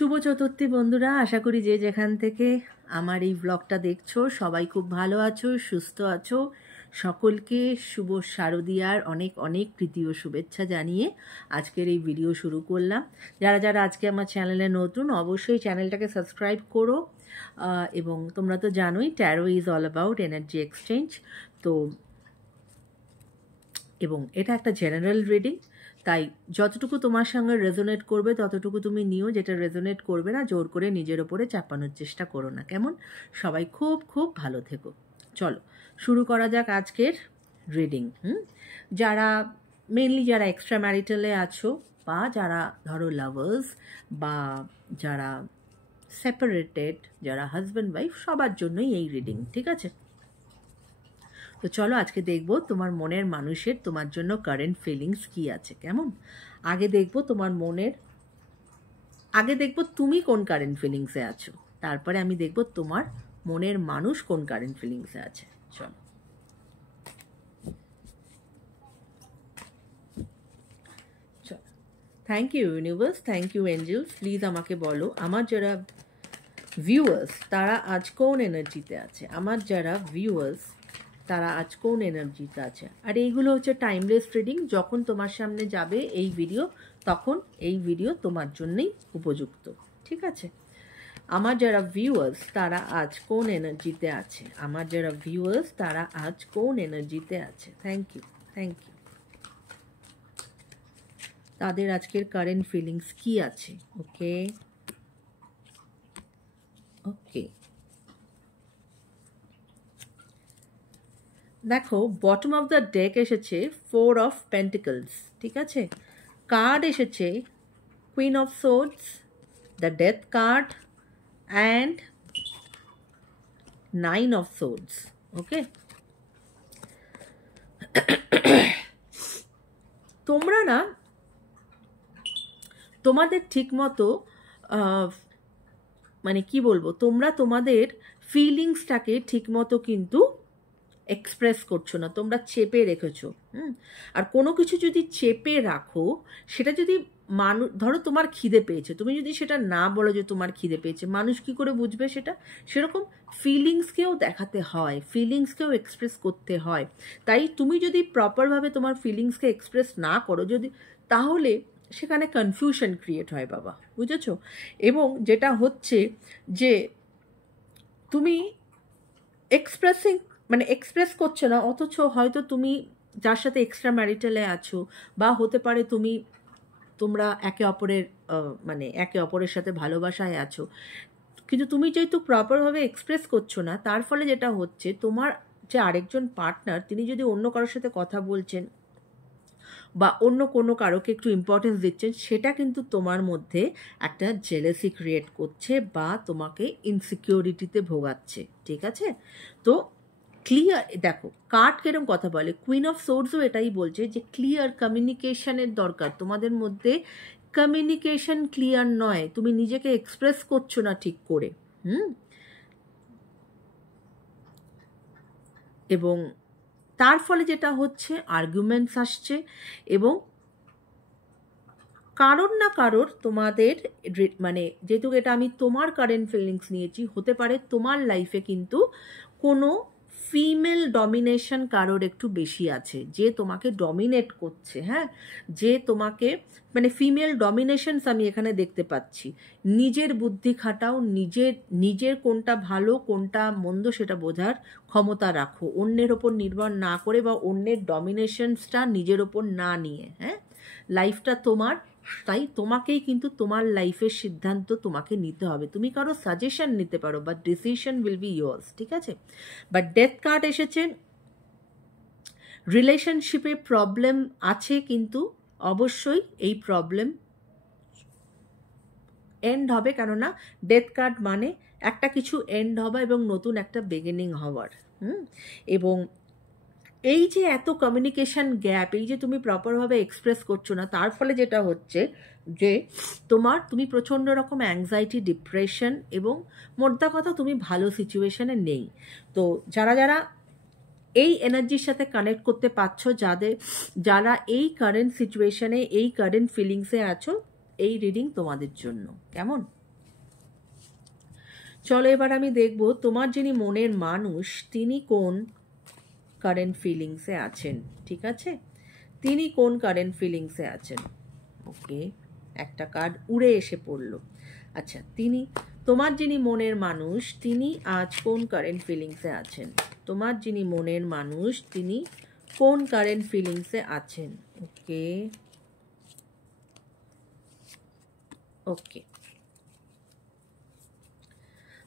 শুভ চতুর্থী বন্ধুরা, আশা করি যে যেখান থেকে আমার এই ব্লগটা দেখছো সবাই খুব ভালো আছো, সুস্থ আছো। সকলকে শুভ শারদীয়ার অনেক অনেক প্রীতি ও শুভেচ্ছা জানিয়ে আজকের এই ভিডিও শুরু করলাম। যারা যারা আজকে আমার চ্যানেলে নতুন, অবশ্যই চ্যানেলটাকে সাবস্ক্রাইব করো। এবং তোমরা তো জানোই taro is all about energy exchange. তো এবং এটা একটা জেনারেল রিডিং, তাই যতটুকু তোমার সঙ্গে রেজোনেট করবে ততটুকু তুমি নিও, যেটা রেজোনেট করবে না জোর করে নিজের ওপরে চাপানোর চেষ্টা করো না, কেমন? সবাই খুব খুব ভালো থেকো। চলো শুরু করা যাক আজকের রিডিং। যারা মেনলি যারা এক্সট্রা ম্যারিটালে আছো, বা যারা ধরো লাভার্স, বা যারা সেপারেটেড, যারা হাজব্যান্ড ওয়াইফ, সবার জন্যই এই রিডিং, ঠিক আছে? তো চলো আজকে দেখবো তোমার মনের মানুষের তোমার জন্য কারেন্ট ফিলিংস কি আছে, কেমন? আগে দেখবো তুমি কোন কারেন্ট ফিলিংসে আছো, তারপরে আমি দেখবো তোমার মনের মানুষ কোন কারেন্ট ফিলিংসে আছে। চলো। Thank you universe, thank you angels. Please আমাকে বলো আমার যারা ভিউয়ার্স তারা আজ কোন এনার্জিতে আছে, আমার যারা ভিউয়ার্স তারা আজ কোন এনার্জিতে আছে। আর এইগুলো হচ্ছে টাইমলেস রিডিং, যখন তোমার সামনে যাবে এই ভিডিও তখন এই ভিডিও তোমার জন্যই উপযুক্ত, ঠিক আছে? আমার যারা ভিউয়ার্স তারা আজ কোন এনার্জিতে আছে, আমার যারা ভিউয়ার্স তারা আজ কোন এনার্জিতে আছে। Thank you, thank you. তাদের আজকের কারেন্ট ফিলিংস কি আছে? ওকে ওকে, দেখো বটম অফ দ্য ডেক এসেছে 4 অফ পেন্টিকলস, ঠিক আছে? কার্ড এসেছে queen of swords, the death card and 9 of swords. Okay, তোমরা না তোমাদের ঠিক মতো মানে কি বলবো, তোমরা তোমাদের ফিলিংসটাকে ঠিক মতো কিন্তু এক্সপ্রেস করছো না, তোমরা চেপে রেখেছো। আর কোনো কিছু যদি চেপে রাখো, সেটা যদি মানুষ, ধরো তোমার খিদে পেয়েছে, তুমি যদি সেটা না বলো যে তোমার খিদে পেয়েছে, মানুষ কি করে বুঝবে সেটা? সেরকম ফিলিংসকেও দেখাতে হয়, ফিলিংসকেও এক্সপ্রেস করতে হয়। তাই তুমি যদি প্রপারভাবে তোমার ফিলিংসকে এক্সপ্রেস না করো, যদি, তাহলে সেখানে কনফিউশন ক্রিয়েট হয় বাবা, বুঝেছো? এবং যেটা হচ্ছে যে তুমি এক্সপ্রেস করছো না, অথচ হয়তো তুমি যার সাথে এক্সট্রা ম্যারিটালে আছো, বা হতে পারে তোমরা একে অপরের সাথে ভালোবাসায় আছো, কিন্তু তুমি যেহেতু প্রপারভাবে এক্সপ্রেস করছো না, তার ফলে যেটা হচ্ছে তোমার যে আরেকজন পার্টনার, তিনি যদি অন্য কারোর সাথে কথা বলছেন বা অন্য কোনো কারোকে একটু ইম্পর্টেন্স দিচ্ছেন, সেটা কিন্তু তোমার মধ্যে একটা জেলেসি ক্রিয়েট করছে বা তোমাকে ইনসিকিউরিটিতে ভোগাচ্ছে, ঠিক আছে? তো ক্লিয়ার, দেখো কার্ড কিরম কথা বলে, কুইন অফ সোর্সও এটাই বলছে যে ক্লিয়ার কমিউনিকেশনের দরকার তোমাদের মধ্যে। কমিউনিকেশন ক্লিয়ার নয়, তুমি নিজেকে এক্সপ্রেস করছো না ঠিক করে। এবং তার ফলে যেটা হচ্ছে আর্গুমেন্টস আসছে, এবং কারোর না কারোর তোমাদের যেহেতু এটা আমি তোমার কারেন্ট ফিলিংস নিয়েছি, হতে পারে তোমার লাইফে কিন্তু কোনো ফিমেল ডমিনেশন কারোর একটু বেশি আছে, যে তোমাকে ডমিনেট করছে। হ্যাঁ, যে তোমাকে ফিমেল ডমিনেশনস আমি এখানে দেখতে পাচ্ছি। নিজের বুদ্ধি খাটাও, নিজের কোনটা ভালো কোনটা মন্দ সেটা বোঝার ক্ষমতা রাখো, অন্যের ওপর নির্ভর না করে বা অন্যের ডমিনেশনসটা নিজের ওপর না নিয়ে। হ্যাঁ, লাইফটা তোমার, তাই তোমাকেই কিন্তু তোমার লাইফের সিদ্ধান্ত তোমাকে নিতে হবে। তুমি কারো সাজেশন নিতে পারো, but decision will be yours, ঠিক আছে? বাট ডেথ কার্ড এসেছে, রিলেশনশিপে প্রবলেম আছে, কিন্তু অবশ্যই এই প্রবলেম এন্ড হবে, কেননা ডেথ কার্ড মানে একটা কিছু এন্ড হওয়া এবং নতুন একটা বিগিনিং হওয়ার। এবং এই যে এত কমিউনিকেশন গ্যাপ, এই যে তুমি প্রপারভাবে এক্সপ্রেস করছো না, তার ফলে যেটা হচ্ছে যে তুমি প্রচণ্ড রকম অ্যাংজাইটি, ডিপ্রেশন, এবং মোদ্দা কথা তুমি ভালো সিচুয়েশনে নেই। তো যারা এই এনার্জির সাথে কানেক্ট করতে পারছো, যারা এই কারেন্ট সিচুয়েশনে, এই কারেন্ট ফিলিংসে আছো, এই রিডিং তোমাদের জন্য, কেমন? চলো এবার আমি দেখব তোমার যিনি মনের মানুষ তিনি কোন কারেন্ট ফিলিংসে আছেন। ঠিক আছে, তিনি কোন কারেন্ট ফিলিংসে আছেন। ওকে, একটা কার্ড উড়ে এসে পড়লো। আচ্ছা, তিনি, তোমার যিনি মনের মানুষ তিনি আজ কোন কারেন্ট ফিলিংসে আছেন। তোমার যিনি মনের মানুষ তিনি কোন কারেন্ট ফিলিংসে আছেন। ওকে ওকে,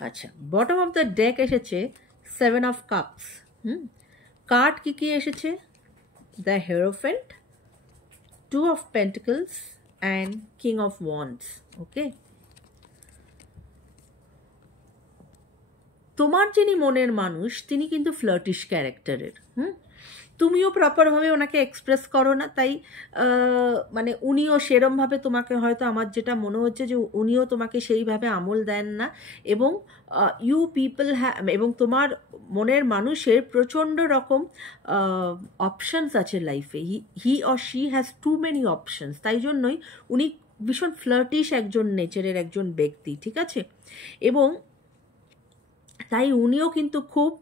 আচ্ছা, বটম অফ দ্য ডেক এসেছে 7 অফ কাপস। কার্ড কি কি এসেছে? The hierophant, 2 of pentacles and king of wands. Okay, তোমার যিনি মনের মানুষ তিনি কিন্তু ফ্লার্টিশ ক্যারেক্টারের। তুমিও প্রপারভাবে ওনাকে এক্সপ্রেস করো না, তাই মানে উনিও সেরমভাবে তোমাকে, হয়তো আমার যেটা মনে হচ্ছে যে উনিও তোমাকে সেইভাবে আমল দেন না। এবং ইউ পিপল এবং তোমার মনের মানুষের প্রচণ্ড রকম অপশানস আছে লাইফে। হি or she has to many options, তাই জন্যই উনি ভীষণ ফ্লার্টিশ একজন নেচারের একজন ব্যক্তি। ঠিক আছে, এবং তাই উনিও কিন্তু খুব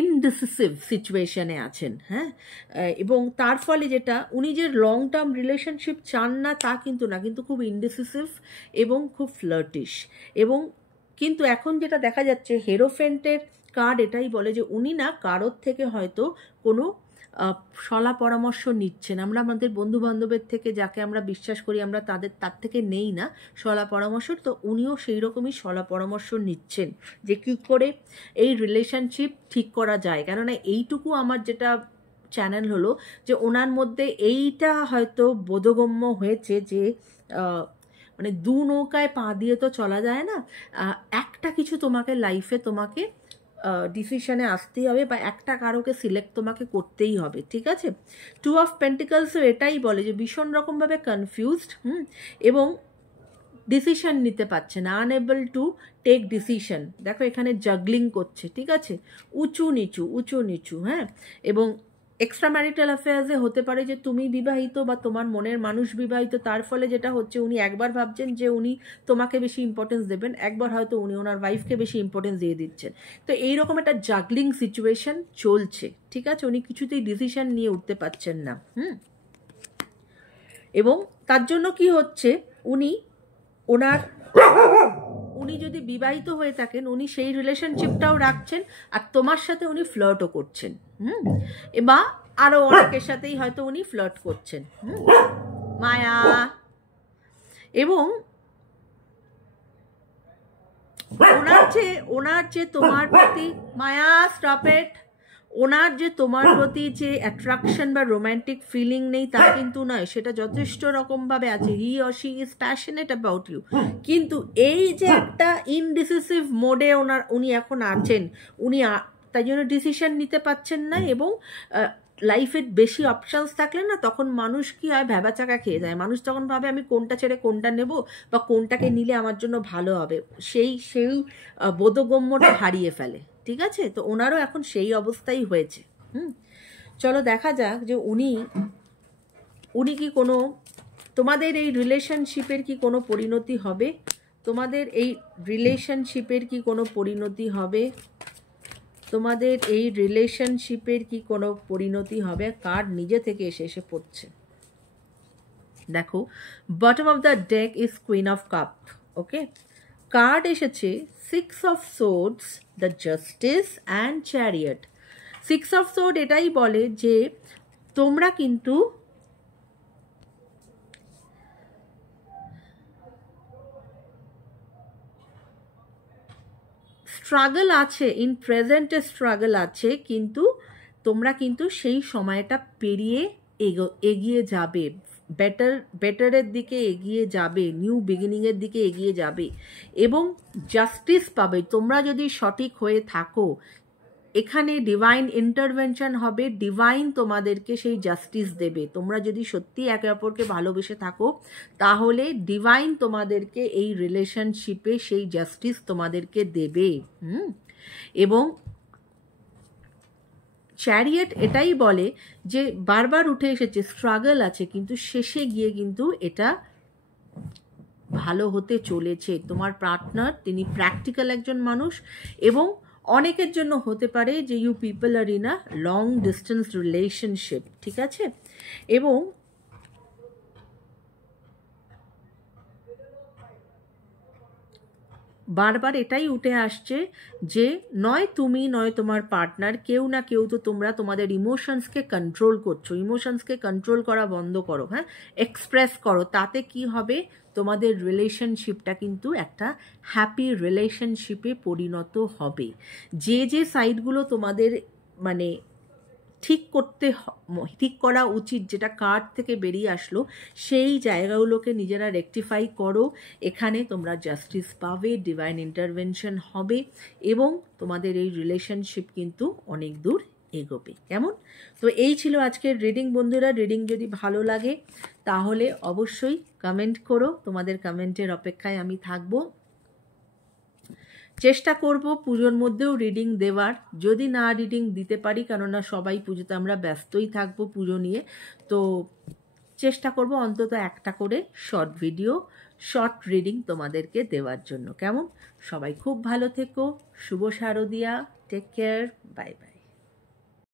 ইনডিসিসিভ সিচুয়েশনে আছেন। হ্যাঁ, এবং তার ফলে যেটা, উনি যে লং টার্ম রিলেশনশিপ চান না তা কিন্তু না, কিন্তু খুব ইনডিসিসিভ এবং খুব ফ্লার্টিশ। এবং কিন্তু এখন যেটা দেখা যাচ্ছে, হেরোফেন্টের কার্ড এটাই বলে যে উনি না কারোর থেকে হয়তো কোনো সলা পরামর্শ নিচ্ছেন। আমরা আমাদের বন্ধু বান্ধবের থেকে, যাকে আমরা বিশ্বাস করি, আমরা তার থেকে নেই না সলা পরামর্শ। তো উনিও সেই রকমই সলা পরামর্শ নিচ্ছেন যে কী করে এই রিলেশনশিপ ঠিক করা যায়। কেননা এইটুকু আমার যেটা চ্যানেল হলো যে ওনার মধ্যে এইটা হয়তো বোধগম্য হয়েছে যে মানে দু নৌকায় পা দিয়ে তো চলা যায় না, একটা কিছু তোমাকে লাইফে তোমাকে ডিসিশনে আসতেই হবে, বা একটা কারোকে সিলেক্ট তোমাকে করতেই হবে। ঠিক আছে, 2 অফ পেন্টিকলসও এটাই বলে যে ভীষণ রকমভাবে কনফিউজড, এবং ডিসিশন নিতে পারছে না, আনএবল টু টেক ডিসিশন। দেখো এখানে জাগলিং করছে। ঠিক আছে, উঁচু নিচু উঁচু নিচু। হ্যাঁ, এবং এক্সট্রা ম্যারিটাল অ্যাফেয়ার্সে হতে পারে যে তুমি বিবাহিত বা তোমার মনের মানুষ বিবাহিত, তার ফলে যেটা হচ্ছে উনি একবার ভাবছেন যে উনি তোমাকে বেশি ইম্পর্টেন্স দেবেন, একবার হয়তো উনি ওনার ওয়াইফকে বেশি ইম্পর্টেন্স দিয়ে দিচ্ছেন। তো এইরকম একটা জাগলিং সিচুয়েশন চলছে। ঠিক আছে, উনি কিছুতেই ডিসিশন নিয়ে উঠতে পারছেন না। এবং তার জন্য কি হচ্ছে, উনি যদি বিবাহিত হয়ে থাকেন উনি সেই রিলেশনশিপটাও রাখছেন, আর তোমার সাথে উনি ফ্লার্টও করছেন। বা আরো অনেকের সাথেই হয়তো উনি ফ্লার্ট করছেন। মায়া, এবং ওনার যে তোমার প্রতি, মায়া স্টপ ইট, ওনার যে তোমার প্রতি যে অ্যাট্রাকশন বা রোম্যান্টিক ফিলিং নেই তা কিন্তু নয়, সেটা যথেষ্ট রকমভাবে আছে। He or she is passionate about you, কিন্তু এই যে একটা ইনডিসিসিভ মোডে উনি এখন আছেন, উনি তাই জন্য ডিসিশন নিতে পারছেন না। এবং লাইফে বেশি অপশানস থাকলে না, তখন মানুষ কি হয়, ভ্যাবাচাকা খেয়ে যায়। মানুষ তখন ভাবে আমি কোনটা ছেড়ে কোনটা নেব, বা কোনটাকে নিলে আমার জন্য ভালো হবে, সেই বোধগম্যটা হারিয়ে ফেলে। ঠিক আছে, তো ওনারও এখন সেই অবস্থাই হয়েছে। চলো দেখা যাক যে উনি কি কোনো, তোমাদের এই রিলেশনশিপের কি কোনো পরিণতি হবে, তোমাদের এই রিলেশনশিপের কি কোনো পরিণতি হবে, তোমাদের এই রিলেশনশিপের কি কোনো পরিণতি হবে। কার্ড নিজে থেকে এসে পড়ছে। দেখো, bottom of the deck is queen of cup. Okay, card এসেছে 6 of swords, the justice and chariot. 6 of sword এটাই বলে যে তোমরা কিন্তু স্ট্রাগল আছে, ইন প্রেজেন্টে স্ট্রাগল আছে, কিন্তু তোমরা কিন্তু সেই সময়টা পেরিয়ে এগিয়ে যাবে, বেটারের দিকে এগিয়ে যাবে, নিউ বিগিনিংয়ের দিকে এগিয়ে যাবে, এবং জাস্টিস পাবে তোমরা যদি সঠিক হয়ে থাকো। এখানে ডিভাইন ইন্টারভেনশন হবে, ডিভাইন তোমাদেরকে সেই জাস্টিস দেবে। তোমরা যদি সত্যি একে অপরকে ভালোবেসে থাকো তাহলে ডিভাইন তোমাদেরকে এই রিলেশনশিপে সেই জাস্টিস তোমাদেরকে দেবে। এবং চ্যারিয়েট এটাই বলে যে বারবার উঠে এসেছে স্ট্রাগল আছে, কিন্তু শেষে গিয়ে কিন্তু এটা ভালো হতে চলেছে। তোমার পার্টনার তিনি প্র্যাকটিক্যাল একজন মানুষ, এবং অনেকের জন্য হতে পারে যে you people are in a long distance relationship, ঠিক আছে? এবং বারবার এটাই উঠে আসছে যে নয় তুমি নয় তোমার পার্টনার, কেউ না কেউ তো তোমরা তোমাদের ইমোশনসকে কন্ট্রোল করছো। ইমোশনসকে কন্ট্রোল করা বন্ধ করো, হ্যাঁ, এক্সপ্রেস করো। তাতে কি হবে, তোমাদের রিলেশনশিপটা কিন্তু একটা হ্যাপি রিলেশনশিপে পরিণত হবে। যে যে সাইডগুলো তোমাদের মানে ঠিক করা উচিত, যেটা কার্ড থেকে বেরিয়ে আসলো, সেই জায়গাগুলোকে নিজেরা রেকটিফাই করো। এখানে তোমরা জাস্টিস পাবে, ডিভাইন ইন্টারভেনশন হবে, এবং তোমাদের এই রিলেশনশিপ কিন্তু অনেক দূর এগোবে। কেমন? তো এই ছিল আজকের রিডিং বন্ধুরা। রিডিং যদি ভালো লাগে তাহলে অবশ্যই কমেন্ট করো, তোমাদের কমেন্টের অপেক্ষায় আমি থাকবো। চেষ্টা করব পুজোর মধ্যেও রিডিং দেওয়ার, যদি না রিডিং দিতে পারি, কেননা সবাই পুজোতে আমরা ব্যস্তই থাকবো পুজো নিয়ে, তো চেষ্টা করব অন্তত একটা করে শর্ট ভিডিও, শর্ট রিডিং তোমাদেরকে দেওয়ার জন্য। কেমন? সবাই খুব ভালো থেকো। শুভ শারদিয়া। Take care. Bye by.